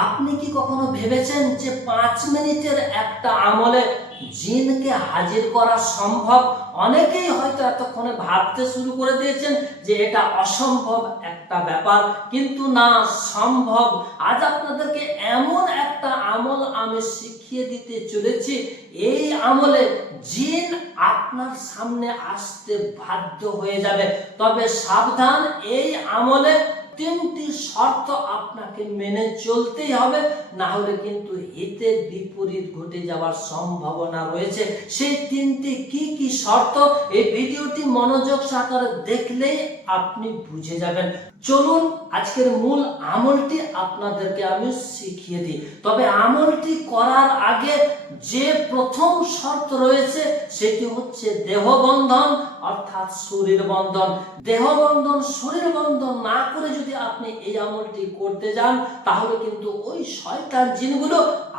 আপনি কি কখনো ভেবেছেন যে ৫ মিনিটের একটা আমলে জিনকে হাজির করা সম্ভব? অনেকেই হয়তো এতক্ষণে ভাবতে শুরু করে দিয়েছেন যে এটা অসম্ভব একটা ব্যাপার, কিন্তু না, সম্ভব। আজ আপনাদেরকে এমন একটা আমল আমি শিখিয়ে দিতে চলেছি, এই আমলে জিন আপনার সামনে আসতে বাধ্য হয়ে যাবে। তবে সাবধান, এই আমলে ৩টি শর্ত আপনাকে মেনে চলতেই হবে, না হলে কিন্তু হিতে বিপরীত ঘটে যাওয়ার সম্ভাবনা রয়েছে। সেই ৩টি কি শর্ত, এই ভিডিওটি মনোযোগ সহকারে দেখলেই আপনি বুঝে যাবেন। চলুন আজকের মূল আমলটি আপনাদেরকে আমি শিখিয়ে দিই। তবে আমলটি করার আগে যে প্রথম শর্ত রয়েছে সেটি হচ্ছে দেহবন্ধন, অর্থাৎ শরীর বন্ধন। দেহবন্ধন, শরীর বন্ধন না করে যদি আপনি এই আমলটি করতে যান, তাহলে কিন্তু ওই শয়তান জিনগুলো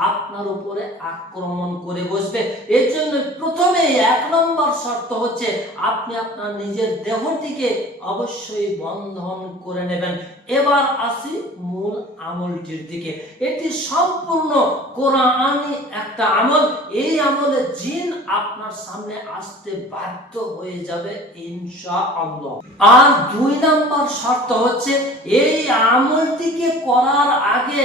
আপনার উপরে আক্রমণ করে বসবে। এর জন্য প্রথমে ১ নম্বর শর্ত হচ্ছে আপনি আপনার নিজের দেহটিকে অবশ্যই বন্ধন করে নেবেন। এবার আসি মূল আমলটির দিকে। এটি সম্পূর্ণ কোরআনী একটা আমল। এই আমলে জিন আপনার সামনে আসতে বাধ্য হয়ে যাবে ইনশাআল্লাহ। আর ২ নম্বর শর্ত হচ্ছে এই আমলটিকে করার আগে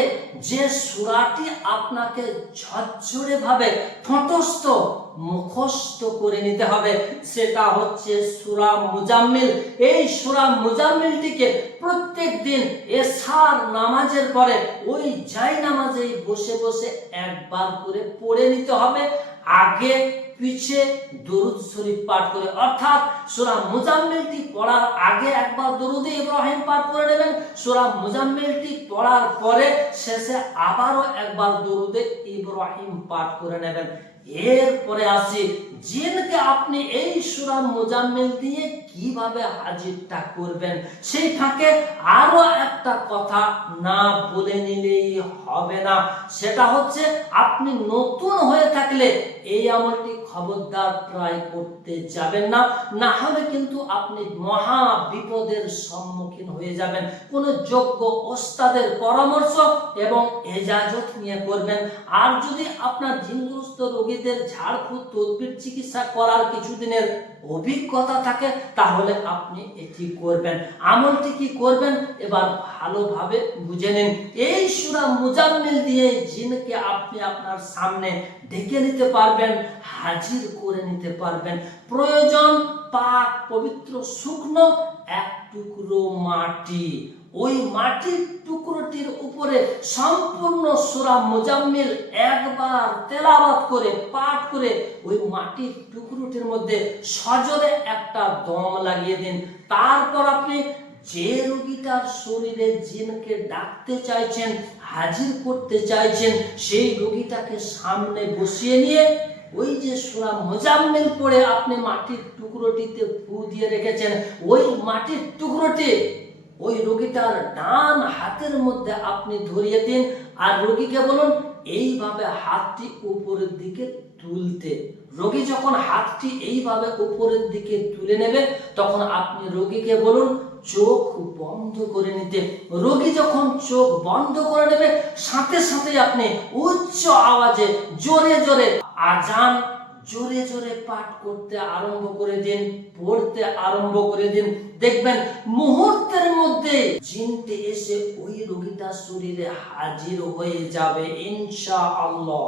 যে সূরাটি আপনাকে ঝরঝরে ভাবে ঠোঁটস্থ মুখস্থ করে নিতে হবে, সেটা হচ্ছে সূরা মুজাম্মিল। এই সূরা মুজাম্মিলটিকে প্রত্যেক দিন এশার নামাজের পরে ওই জায়নামাজেই বসে বসে একবার করে পড়ে নিতে হবে, আগে পিছে দরুদ শরীফ পাঠ করে। অর্থাৎ সূরা মুজাম্মিলটি পড়ার আগে একবার দরুদে ইব্রাহিম পাঠ করে নেবেন, সূরা মুজাম্মিলটি পড়ার পরে শেষে আবারও একবার দরুদে ইব্রাহিম পাঠ করে নেবেন। এরপরে আসি জিনকে আপনি এই সূরা মুজাম্মিল দিয়ে কিভাবে হাজিরটা করবেন। সেই ফাঁকে আরো একটা কথা না বলে নিলেই হবে না, সেটা হচ্ছে আপনি নতুন হয়ে থাকলে এই আমলটি খবরদার ট্রাই করতে যাবেন না, না হলে কিন্তু আপনি মহা বিপদের সম্মুখীন হয়ে যাবেন। কোন যোগ্য ওস্তাদের পরামর্শ এবং এজাজত নিয়ে করবেন। আর যদি আপনার জিনগ্রস্ত রোগীদের ঝাড়ফুঁক তদবির চিকিৎসা করার কিছুদিনের অভিজ্ঞতা থাকে, তাহলে আপনি এটি করবেন। আমলটি কি করবেন এবার ভালোভাবে বুঝে নিন। এই সূরা মুজাম্মিল দিয়ে জিনকে আপনি আপনার সামনে ডেকে নিতে পারবেন, হাজির করে নিতে পারবেন। প্রয়োজন পাক পবিত্র শুকনো ১ টুকরো মাটি। ওই মাটির টুকরোটির উপরে সম্পূর্ণ সূরা মুজাম্মিল একবার তেলাওয়াত করে পাঠ করে ওই মাটির টুকরোটির মধ্যে সজোরে একটা দম লাগিয়ে দিন। তারপর আপনি যে রোগীটার শরীরে জিনকে ডাকতে চাইছেন, হাজির করতে চাইছেন, সেই রোগীটাকে সামনে বসিয়ে নিয়ে ওই যে সূরা মুজাম্মিল পড়ে আপনি মাটির টুকরোটিতে ফু দিয়ে রেখেছেন, ওই মাটির টুকরোটি ওই রোগীটার ডান হাতের মধ্যে আপনি ধরিয়ে দিন। আর রোগীকে বলুন এইভাবে হাতটি উপরের দিকে তুলতে। রোগী যখন হাতটি এইভাবে উপরের দিকে তুলে নেবে, তখন আপনি রোগীকে বলুন চোখ বন্ধ করে নিতে। রোগী যখন চোখ বন্ধ করে নেবে, সাথে সাথে আপনি উচ্চ আওয়াজে জোরে জোরে আজান জোরে জোরে পাঠ করতে আরম্ভ করে দিন, পড়তে আরম্ভ করে দিন। দেখবেন মুহূর্তের মধ্যে জিনটি এসে ওই রোগীটার শরীরে হাজির হয়ে যাবে ইনশাআল্লাহ।